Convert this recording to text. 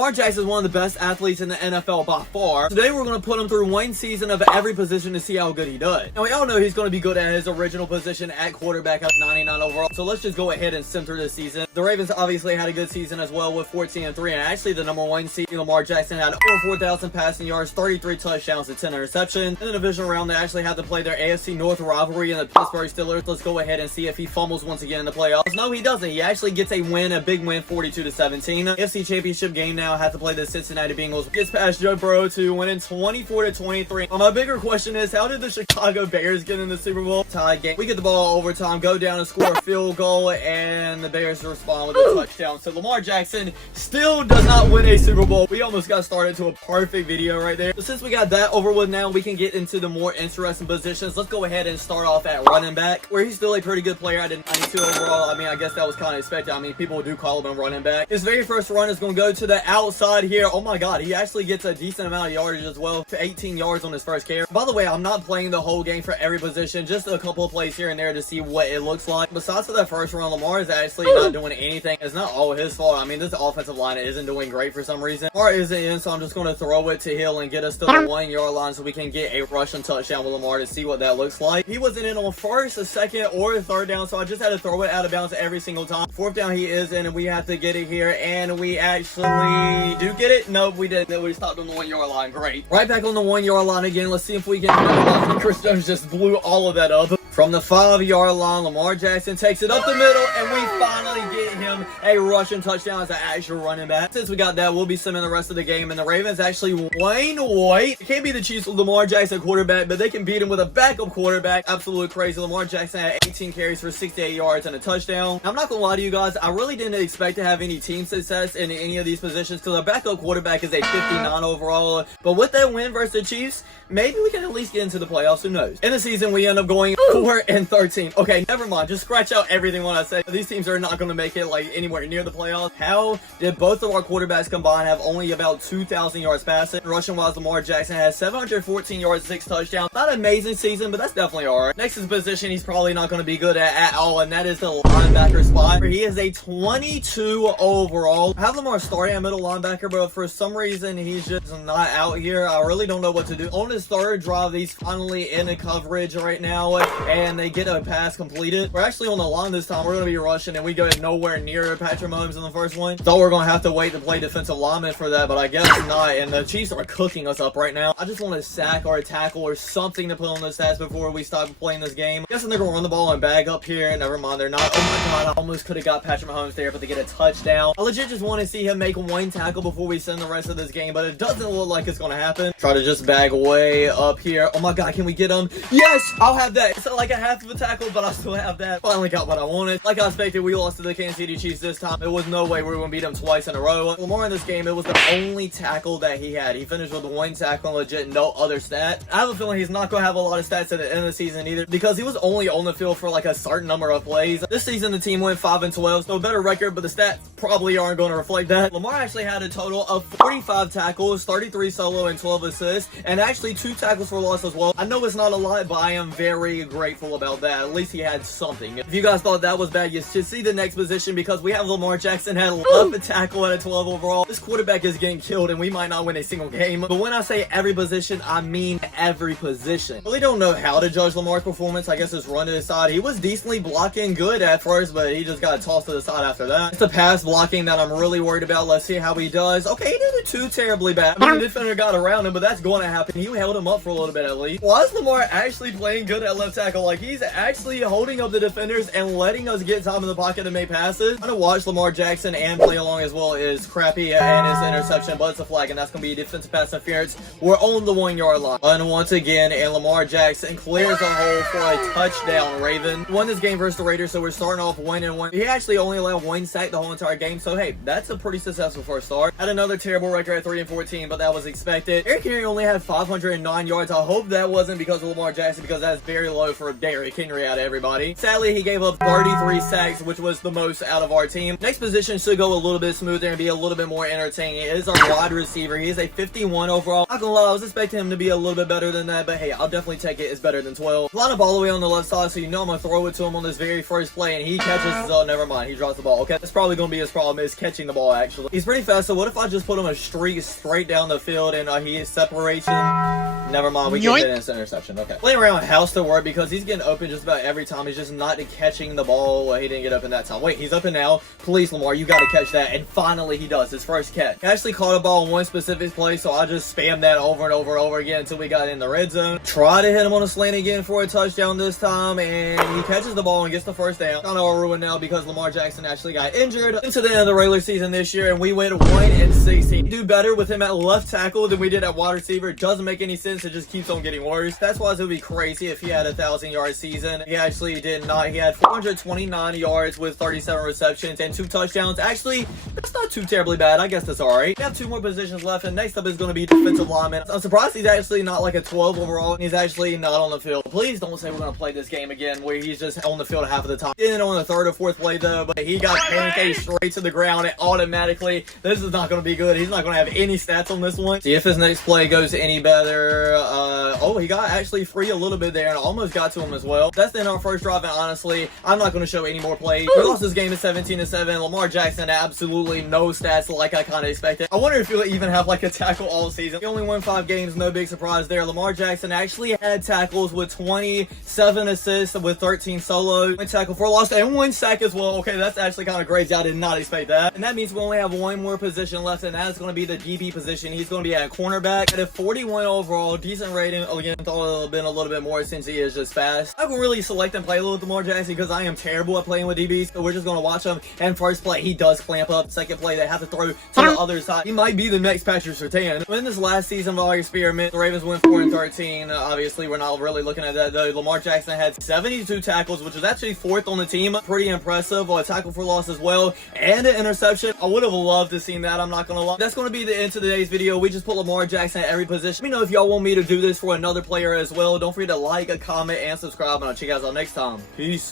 Lamar Jackson is one of the best athletes in the NFL by far. Today we're going to put him through one season of every position to see how good he does. Now we all know he's going to be good at his original position at quarterback at 99 overall. So let's just go ahead and sim through this season. The Ravens obviously had a good season as well with 14-3, and actually the number one seed, Lamar Jackson, had over 4,000 passing yards, 33 touchdowns, and 10 interceptions. In the divisional round, they actually had to play their AFC North rivalry in the Pittsburgh Steelers. Let's go ahead and see if he fumbles once again in the playoffs. No, he doesn't. He actually gets a win, a big win, 42-17. AFC Championship game now has to play the Cincinnati Bengals. Gets past Joe Burrow to winning 24-23. My bigger question is, how did the Chicago Bears get in the Super Bowl? Tied game. We get the ball overtime, go down and score a field goal, and the Bears respond with a touchdown. So Lamar Jackson still does not win a Super Bowl. We almost got started to a perfect video right there. So since we got that over with now, we can get into the more interesting positions. Let's go ahead and start off at running back, where he's still a pretty good player at a 92 overall. I mean, I guess that was kind of expected. I mean, people do call him a running back. His very first run is going to go to the outside here. Oh my god, he actually gets a decent amount of yardage as well, to 18 yards on his first carry. By the way, I'm not playing the whole game for every position, just a couple of plays here and there to see what it looks like. Besides for that first run, Lamar is actually not doing anything. It's not all his fault. I mean, this offensive line isn't doing great for some reason. Lamar isn't in, so I'm just going to throw it to Hill and get us to the 1 yard line so we can get a rushing touchdown with Lamar to see what that looks like. He wasn't in on first, a second, or a third down, so I just had to throw it out of bounds every single time. Fourth down he is in, and we have to get it here, and we actually do get it. Nope, we didn't. We stopped on the 1 yard line. Great. Right back on the 1 yard line again. Let's see if we can. Chris Jones just blew all of that up. From the 5 yard line, Lamar Jackson takes it up the middle, and we finally get him a rushing touchdown as an actual running back. Since we got that, we'll be simming the rest of the game, and the Ravens actually win. It can't be the Chiefs with Lamar Jackson quarterback, but they can beat him with a backup quarterback. Absolutely crazy. Lamar Jackson had 18 carries for 68 yards and a touchdown. I'm not gonna lie to you guys, I really didn't expect to have any team success in any of these positions because our backup quarterback is a 59 overall. But with that win versus the Chiefs, maybe we can at least get into the playoffs. Who knows? In the season, we end up going 4-13. Okay, never mind. Just scratch out everything when I say these teams are not going to make it like anywhere near the playoffs. How did both of our quarterbacks combined have only about 2,000 yards passing? Rushing wise, Lamar Jackson has 714 yards, 6 touchdowns. Not an amazing season, but that's definitely alright. Next is a position he's probably not going to be good at all, and that is the linebacker spot, where he is a 22 overall. I have Lamar starting at middle linebacker, but for some reason he's just not out here. I really don't know what to do. On his third drive, he's finally in the coverage right now, and they get a pass completed. We're actually on the line this time. We're going to be rushing, and we go nowhere near Patrick Mahomes in the first one. Thought we were going to have to wait to play defensive lineman for that, but I guess not, and the Chiefs are cooking us up right now. I just want a sack or a tackle or something to put on the stats before we stop playing this game. Guessing they're going to run the ball and bag up here. Never mind, they're not. Oh my god, I almost could have got Patrick Mahomes there, but they get a touchdown. I legit just want to see him make one tackle before we send the rest of this game, but it doesn't look like it's going to happen. Try to just bag way up here. Oh my god, can we get him? Yes, I'll have that. It's like a half of a tackle, but I still have that. Finally got what I wanted. Like I expected, we lost to the Kansas City Chiefs this time. There was no way we were going to beat them twice in a row. Lamar in this game, it was the only tackle that he had. He finished with 1 tackle and legit no other stat. I have a feeling he's not going to have a lot of stats at the end of the season either, because he was only on the field for like a certain number of plays. This season, the team went 5-12, so a better record, but the stats probably aren't going to reflect that. Lamar actually had a total of 45 tackles, 33 solo, and 12 assists, and actually 2 tackles for loss as well. I know it's not a lot, but I am very grateful about that. At least he had something. If you guys thought that was bad, you should see the next position, because we have Lamar Jackson had left a tackle at a 12 overall. This quarterback is getting killed, and we might not win a single game. But when I say every position, I mean every position. I really don't know how to judge Lamar's performance. I guess it's run to the side. He was decently blocking good at first, but he just got tossed to the side after that. It's the pass blocking that I'm really worried about. Let's see how he does. Okay, he didn't do too terribly bad. I mean, the defender got around him, but that's going to happen. He held him up for a little bit at least. Why is Lamar actually playing good at left tackle? Like, he's actually holding up the defenders and letting us get time in the pocket to make passes. I'm gonna watch Lamar Jackson and play along as well is crappy and his interception, but it's a flag, and that's gonna be defensive pass interference. We're on the 1 yard line. And once again, and Lamar Jackson clears a hole for a touchdown. Raven won this game versus the Raiders, so we're starting off 1-1. He actually only allowed 1 sack the whole entire game, so hey, that's a pretty successful first start. Had another terrible record at 3-14, but that was expected. Eric Henry only had 509 yards. I hope that wasn't because of Lamar Jackson, because that's very low for Derrick Henry out of everybody. Sadly, he gave up 33 sacks, which was the most out of our team. Next position should go a little bit smoother and be a little bit more entertaining. It is our wide receiver. He is a 51 overall. Not gonna lie, I was expecting him to be a little bit better than that, but hey, I'll definitely take it. It's better than 12. Line up all the way on the left side, so you know I'm gonna throw it to him on this very first play, and he catches, oh, never mind, he drops the ball. Okay, that's probably going to be his problem, is catching the ball, actually. He's pretty fast, so what if I just put him a streak straight down the field and he separates him? Never mind, we get an instant interception. Okay. Playing around house to work because he's getting open just about every time. He's just not catching the ball. Well, he didn't get open that time. Wait, he's open now. Please, Lamar, you got to catch that. And finally, he does. His first catch. He actually caught a ball in one specific play, so I just spammed that over and over and over again until we got in the red zone. Try to hit him on a slant again for a touchdown this time, and he catches the ball and gets the first down. Kind of a ruin now because Lamar Jackson actually got injured into the end of the regular season this year, and we went 1-16. Do better with him at left tackle than we did at wide receiver. Doesn't make any sense. It just keeps on getting worse. That's why it would be crazy if he had a 1,000-yard season. He actually did not. He had 429 yards with 37 receptions and 2 touchdowns. Actually, that's not too terribly bad. I guess that's alright. We have 2 more positions left, and next up is going to be defensive lineman. I'm surprised he's actually not like a 12 overall. He's actually not on the field. Please don't say we're going to play this game again where he's just on the field half of the time. Didn't on the 3rd or 4th play though, but he got pancaked straight to the ground and automatically. This is not going to be good. He's not going to have any stats on this one. See if his next play goes any better. Oh, he got actually free a little bit there and almost got to him as well. That's the end of our first drive, and honestly, I'm not going to show any more plays. We lost this game at 17-7. Lamar Jackson absolutely no stats like I kind of expected. I wonder if he'll even have like a tackle all season. He only won 5 games, no big surprise there. Lamar Jackson actually had tackles with 27 assists with 13 solo. 1 tackle for loss and 1 sack as well. Okay, that's actually kind of crazy. I did not expect that. And that means we only have 1 more position left, and that's going to be the DB position. He's going to be at cornerback at a 41 overall, decent rating. Again, thought it would have been a little bit more since he is just fast. I can really select and play a little with Lamar Jackson because I am terrible at playing with DBs, so we're just going to watch him. And first play, he does clamp up. Second play, they have to throw to the other side. He might be the next Patrick Surtain. In this last season of our experiment, the Ravens went 4-13. Obviously, we're not really looking at that though. Lamar Jackson had 72 tackles, which was actually 4th on the team. Pretty impressive. A tackle for loss as well, and an interception. I would have loved to see that. I'm not going to lie. That's going to be the end of today's video. We just put Lamar Jackson at every position. Let me know if y'all want me to do this for another player as well. Don't forget to like, comment, and subscribe, and I'll check you guys out next time. Peace.